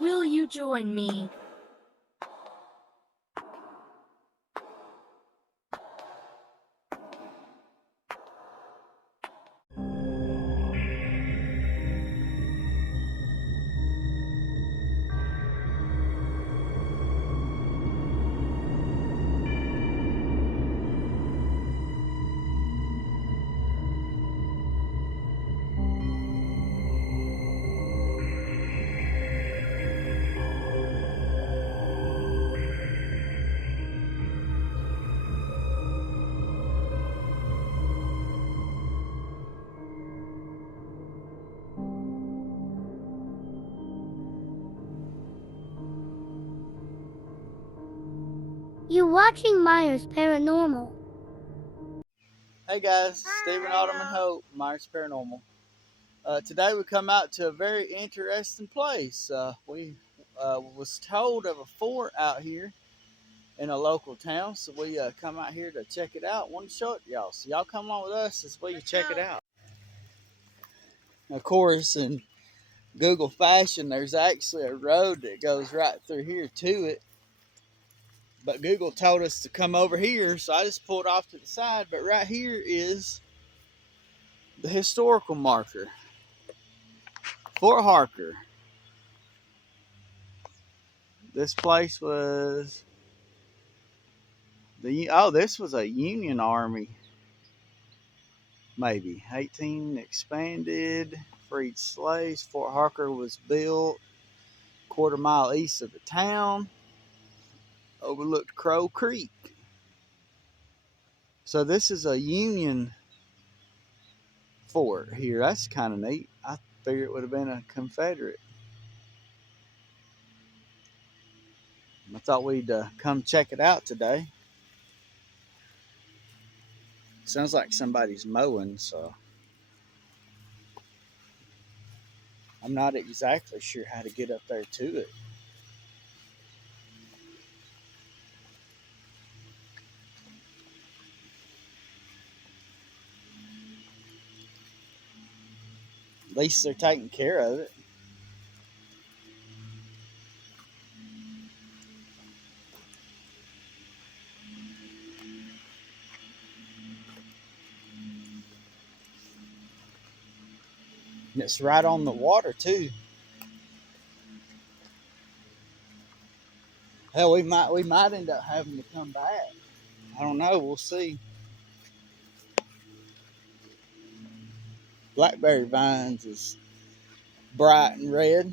Will you join me? You're watching Myers Paranormal. Hey guys, Stephen Autumn and Hope, Myers Paranormal. Today we come out to a very interesting place. We was told of a fort out here in a local town, so we come out here to check it out. Want to show it to y'all. So y'all come along with us as we check it out. Of course, in Google fashion, there's actually a road that goes right through here to it. But Google told us to come over here, so I just pulled off to the side. But right here is the historical marker, Fort Harker. This place was this was a Union Army, maybe 18 expanded, freed slaves. Fort Harker was built quarter mile east of the town, overlooked Crow Creek. So this is a Union fort here. That's kind of neat. I figured it would have been a Confederate. I thought we'd come check it out today. Sounds like somebody's mowing, so I'm not exactly sure how to get up there to it. At least they're taking care of it. And it's right on the water too. Hell, we might end up having to come back. I don't know. We'll see. Blackberry vines is bright and red.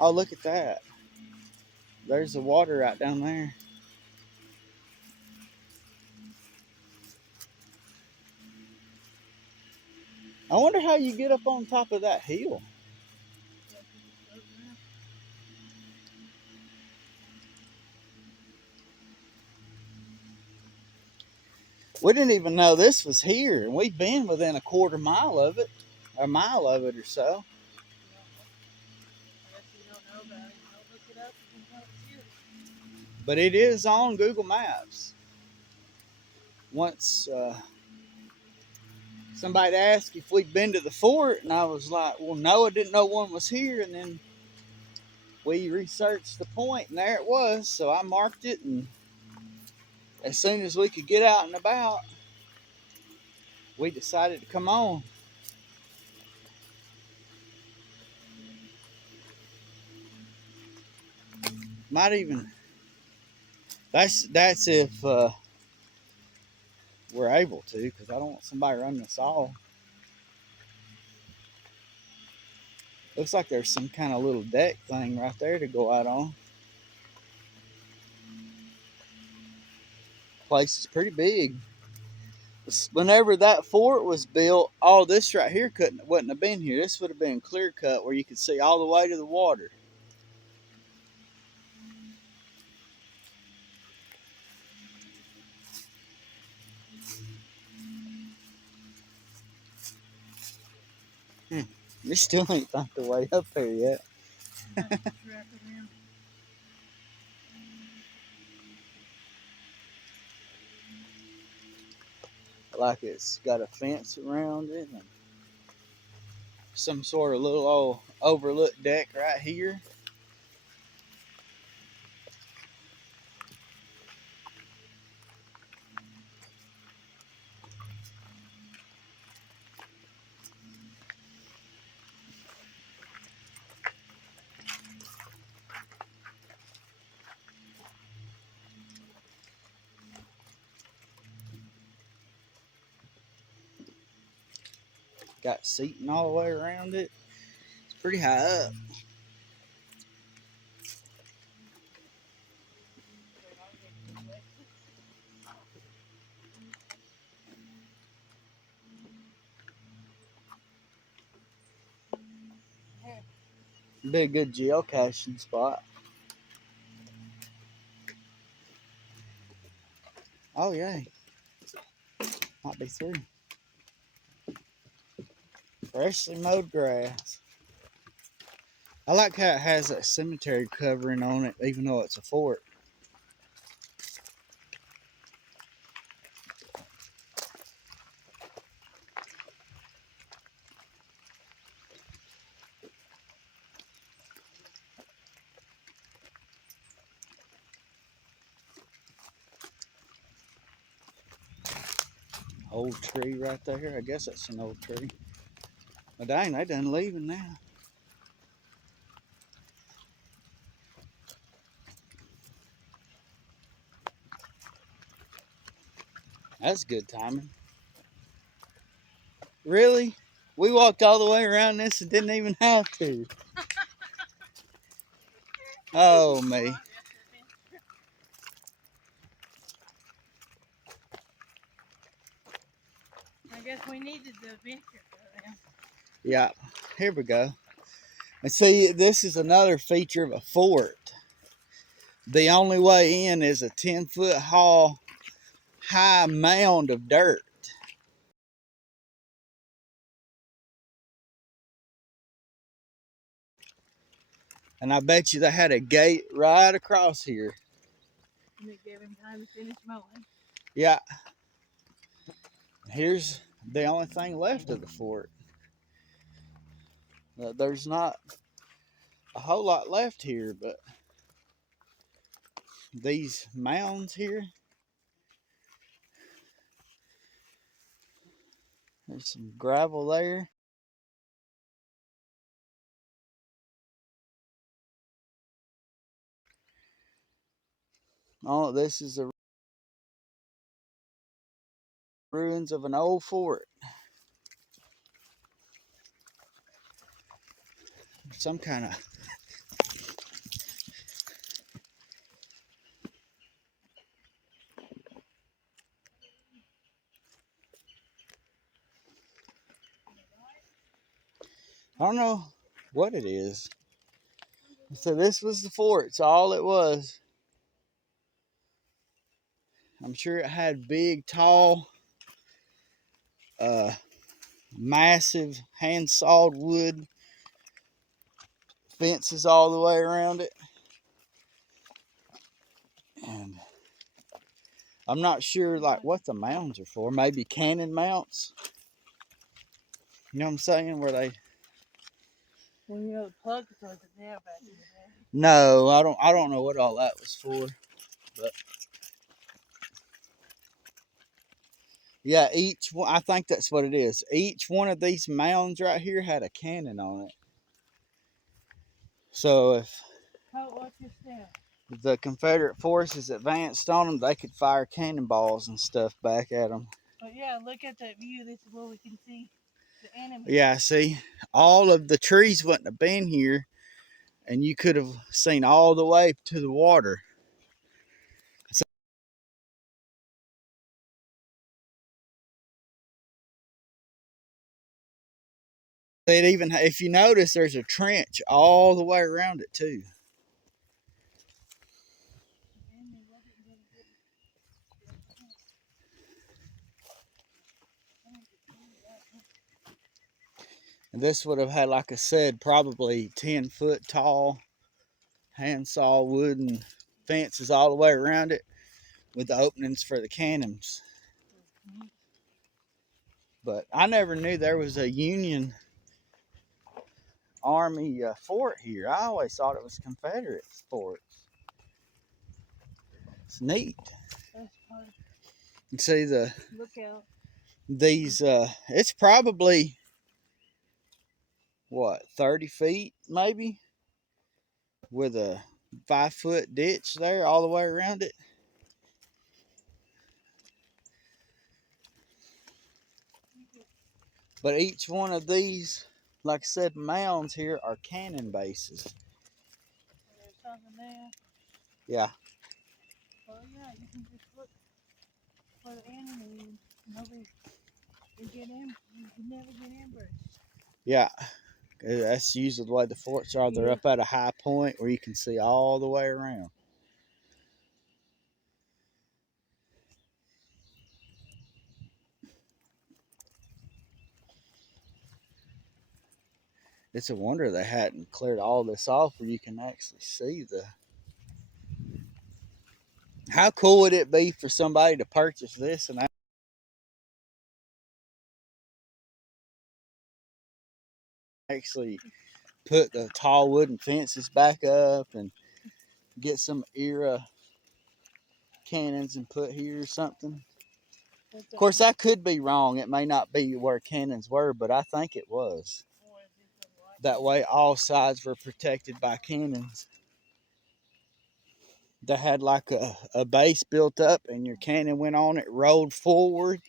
Oh, look at that. There's the water right down there. I wonder how you get up on top of that hill. We didn't even know this was here, and we've been within a quarter mile of it, a mile of it or so. But it is on Google Maps. Once somebody asked if we'd been to the fort, and I was like, well, no, I didn't know one was here. And then we researched the point, and there it was. So I marked it, and as soon as we could get out and about, we decided to come on. Might even that's if we're able to, because I don't want somebody running us off. Looks like there's some kind of little deck thing right there to go out on. Place is pretty big. Whenever that fort was built, all this right here wouldn't have been here. This would have been clear cut where you could see all the way to the water. We still ain't found the way up there yet. like it's got a fence around it and some sort of little old overlook deck right here. Got seating all the way around it. It's pretty high up. Be a good geocaching spot. Oh yeah, might be through. Freshly mowed grass. I like how it has that cemetery covering on it, even though it's a fort. Old tree right there. I guess that's an old tree. But dang, they done leaving now. That's good timing. Really? We walked all the way around this and didn't even have to. Oh, me. I guess we needed the adventure. Yeah, here we go. And see, this is another feature of a fort. The only way in is a 10-foot high mound of dirt. And I bet you they had a gate right across here. And it gave him time to finish mowing. Yeah. Here's the only thing left of the fort. There's not a whole lot left here, but these mounds here, there's some gravel there. Oh, this is the ruins of an old fort. Some kind of I don't know what it is. So this was the fort. It's all it was. I'm sure it had big, tall, massive hand-sawed wood fences all the way around it. And I'm not sure like what the mounds are for. Maybe cannon mounts. You know what I'm saying? Where they Well, you know, the plugs wasn't there back in the day. No, I don't know what all that was for. But yeah, each one, I think that's what it is. Each one of these mounds right here had a cannon on it. So if What's your step? the Confederate forces advanced on them, they could fire cannonballs and stuff back at them. But yeah, look at that view. This is where we can see the enemy. Yeah, see, all of the trees wouldn't have been here, and you could have seen all the way to the water. So it even, if you notice, there's a trench all the way around it too. And this would have had, like I said, probably 10-foot tall handsaw wooden fences all the way around it with the openings for the cannons. But I never knew there was a Union Army fort here. I always thought it was Confederate forts. It's neat. That's part. You can see Look out. these. It's probably what 30 feet maybe, with a 5-foot ditch there all the way around it. But each one of these, like I said, mounds here are cannon bases. There's something there. Yeah. Oh yeah, you can just look for the enemy. Nobody can get in. You can never get ambushed. Yeah. That's usually the way the forts are. They're up at a high point where you can see all the way around. It's a wonder they hadn't cleared all this off where you can actually see the. How cool would it be for somebody to purchase this and actually put the tall wooden fences back up and get some era cannons and put here or something? Of course, I could be wrong. It may not be where cannons were, but I think it was. That way, all sides were protected by cannons. They had like a base built up, and your cannon went on it, rolled forward,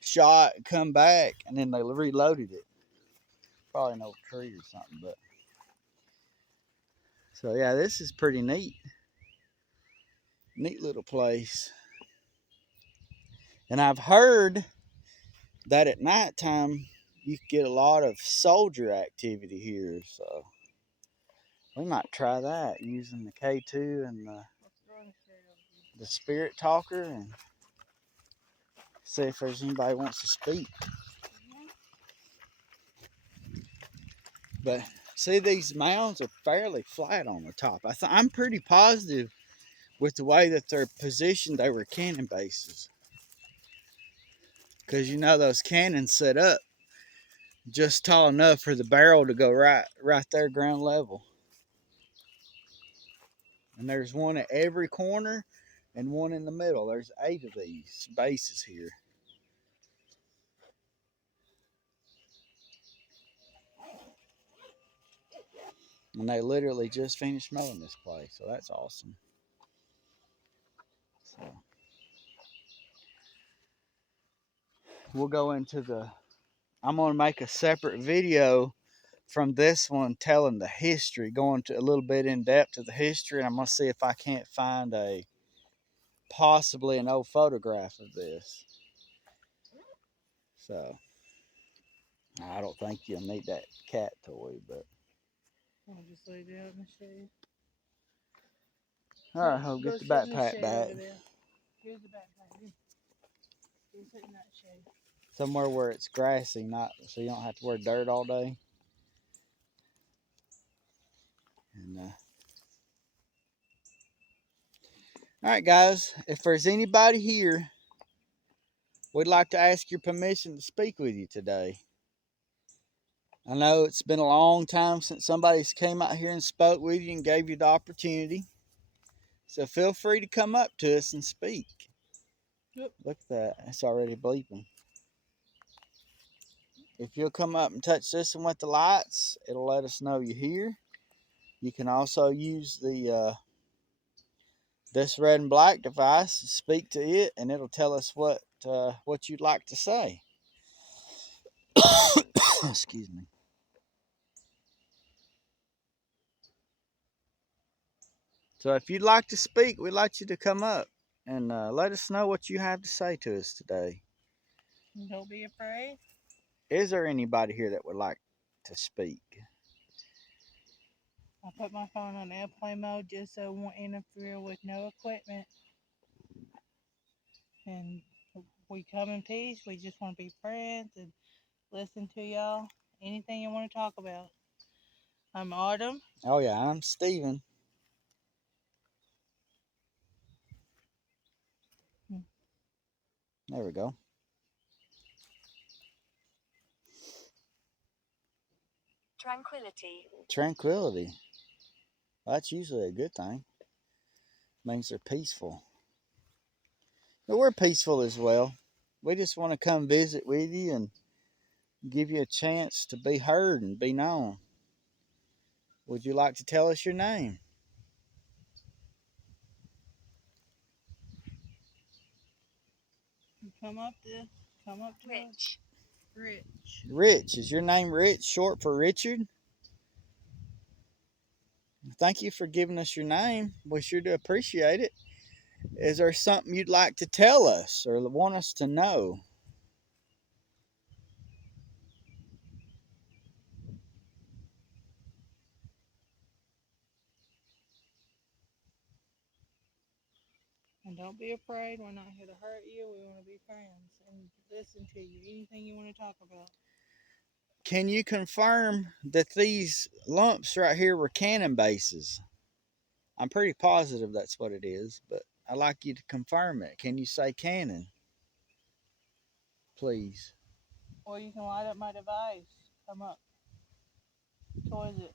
shot, come back, and then they reloaded it. Probably an old tree or something, but. So, yeah, this is pretty neat. Neat little place. And I've heard that at nighttime you get a lot of soldier activity here, so we might try that using the K2 and the Spirit Talker and see if there's anybody who wants to speak. But see, these mounds are fairly flat on the top. I'm pretty positive with the way that they're positioned, they were cannon bases. Because you know those cannons set up just tall enough for the barrel to go right there ground level. And there's one at every corner and one in the middle. There's 8 of these bases here. And they literally just finished mowing this place, so that's awesome. So we'll go into I'm going to make a separate video from this one telling the history, going to a little bit in depth of the history, and I'm going to see if I can't find possibly an old photograph of this. So I don't think you'll need that cat toy, but I'll just lay down in the shade. all right, I'll get the backpack back. Here's the backpack. He's sitting in that shade. Somewhere where it's grassy, not so you don't have to wear dirt all day. And all right, guys, if there's anybody here, we'd like to ask your permission to speak with you today. I know it's been a long time since somebody's came out here and spoke with you and gave you the opportunity. So feel free to come up to us and speak. Yep. Look at that. It's already bleeping. If you'll come up and touch this one with the lights, it'll let us know you're here. You can also use the this red and black device, speak to it, and it'll tell us what you'd like to say. Excuse me. So if you'd like to speak, we'd like you to come up and let us know what you have to say to us today. Don't be afraid. Is there anybody here that would like to speak? I put my phone on airplane mode just so it won't interfere with no equipment. And we come in peace. We just want to be friends and listen to y'all. Anything you want to talk about. I'm Autumn. Oh yeah, I'm Steven. There we go. Tranquility. Tranquility. Well, that's usually a good thing. Means they're peaceful. But we're peaceful as well. We just want to come visit with you and give you a chance to be heard and be known. Would you like to tell us your name? Come up to us. Rich. Rich. Rich. Is your name Rich, short for Richard? Thank you for giving us your name. We sure do appreciate it. Is there something you'd like to tell us or want us to know? And don't be afraid. We're not here to hurt you. We want to be friends and listen to you. Anything you want to talk about. Can you confirm that these lumps right here were cannon bases? I'm pretty positive that's what it is, but I'd like you to confirm it. Can you say cannon, please? Or you can light up my device. Come up. Towards it.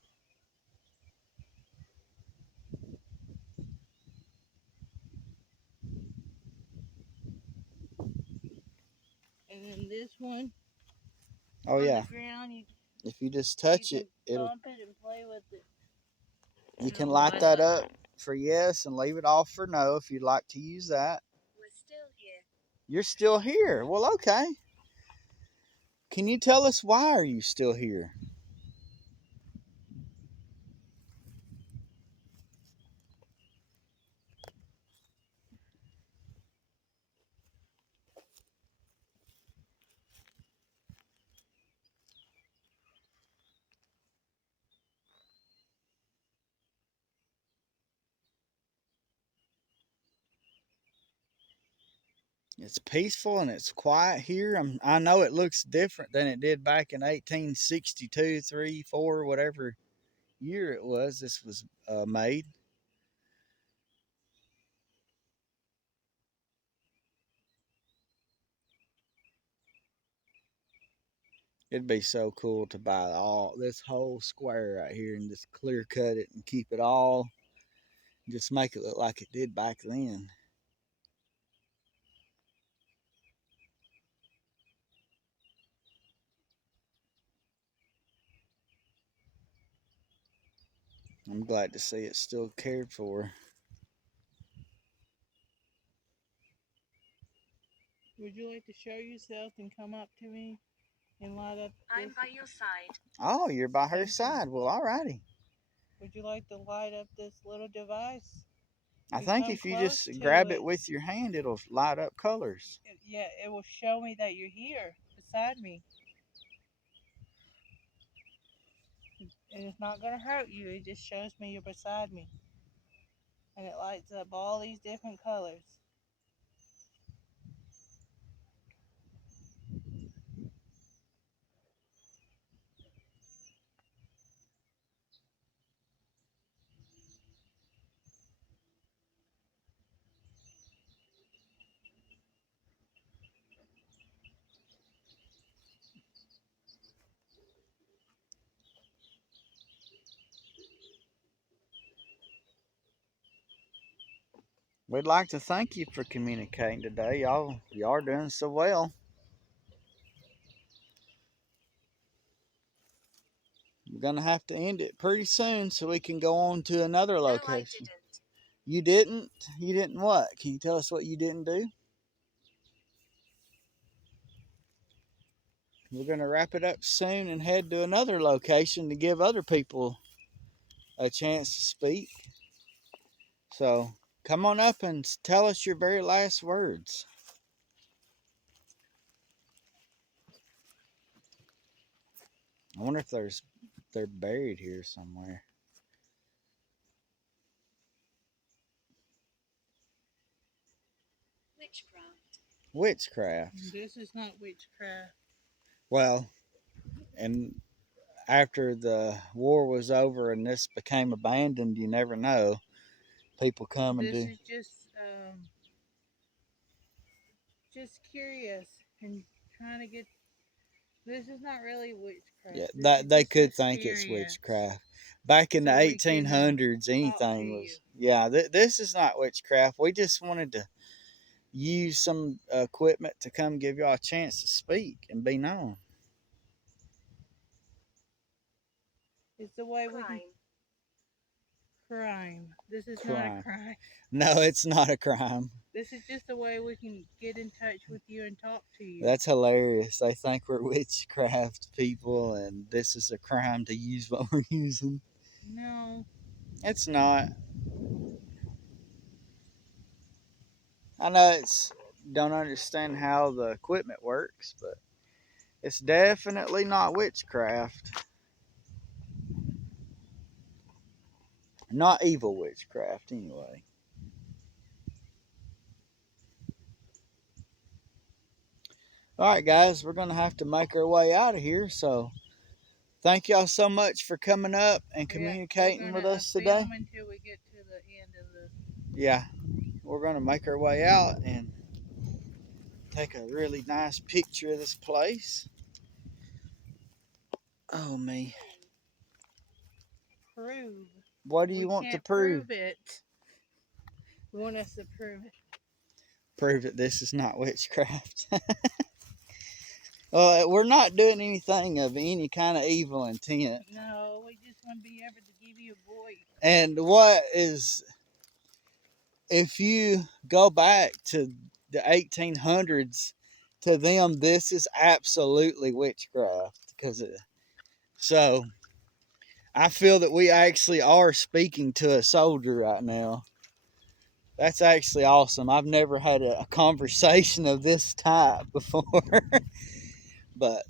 And then this one Oh on yeah. the ground, If you just touch you it, can it'll. bump it and play with it. You can It'll light that up for yes and leave it off for no if you'd like to use that. We're still here. You're still here. Well, okay. Can you tell us why are you still here? It's peaceful and it's quiet here. I know it looks different than it did back in 1862, 3, 4, whatever year it was this was made. It'd be so cool to buy all this whole square right here and just clear cut it and keep it all, just make it look like it did back then. I'm glad to see it's still cared for. Would you like to show yourself and come up to me and light up I'm this? by your side. Oh, you're by her Thank you. side. Well, alrighty. Would you like to light up this little device? I You think come if you close just to grab it it. with your hand, it'll light up colors. Yeah, it will show me that you're here beside me. And it's not going to hurt you. It just shows me you're beside me. And it lights up all these different colors. We'd like to thank you for communicating today. Y'all are doing so well. We're gonna have to end it pretty soon so we can go on to another No, I location. didn't. You didn't? You didn't what? Can you tell us what you didn't do? We're gonna wrap it up soon and head to another location to give other people a chance to speak. So come on up and tell us your very last words. I wonder if they're buried here somewhere. Witchcraft. Witchcraft. This is not witchcraft. Well, and after the war was over and this became abandoned, you never know. People come and This do. is just curious and trying to get This is not really witchcraft. Yeah, This that is they just could think it's experience. witchcraft. Back in the So we can 1800s, talk to anything you. was. Yeah, this is not witchcraft. We just wanted to use some equipment to come give y'all a chance to speak and be known. It's the way we can Crime. crime. This is not a Crime. crime. No, it's not a crime. This is just a way we can get in touch with you and talk to you. That's hilarious. They think we're witchcraft people, and this is a crime to use what we're using. No. It's not. I know it's don't understand how the equipment works, but it's definitely not witchcraft. Not evil witchcraft, anyway. All right, guys, we're going to have to make our way out of here. So, thank y'all so much for coming up and communicating with us today. Film until we get to the end of the. Yeah, we're going to make our way out and take a really nice picture of this place. Oh, me. Prove. What do you want to prove? It. We want us to prove it. Prove that this is not witchcraft. We're not doing anything of any kind of evil intent. No, we just want to be able to give you a voice. And what is, if you go back to the 1800s, to them, this is absolutely witchcraft. So, I feel that we actually are speaking to a soldier right now. That's actually awesome. I've never had a conversation of this type before. But,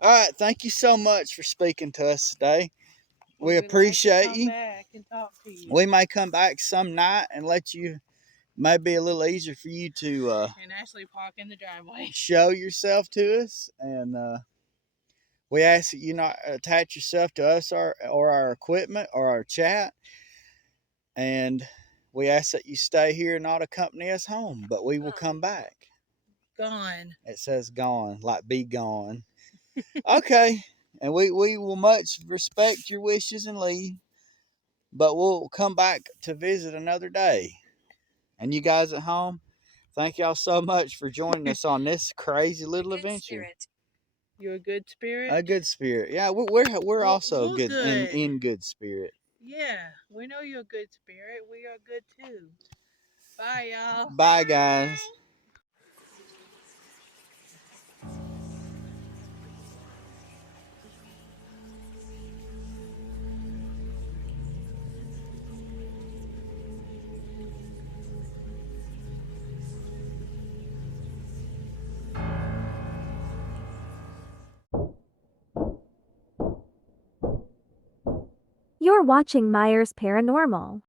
all right, thank you so much for speaking to us today. We appreciate you. Back and talk to you. We may come back some night and let you, maybe a little easier for you to and actually park in the driveway. Show yourself to us. And we ask that you not attach yourself to us or our equipment or our chat. And we ask that you stay here and not accompany us home, but we will come back. Gone. It says gone, like be gone. Okay. And we will much respect your wishes and leave, but we'll come back to visit another day. And you guys at home, thank y'all so much for joining us on this crazy little adventure. Spirit. You're a good spirit? A good spirit. Yeah, we're also good, good. In good spirit. Yeah, we know you're a good spirit. We are good too. Bye, y'all. Bye, guys. You're watching Myers Paranormal.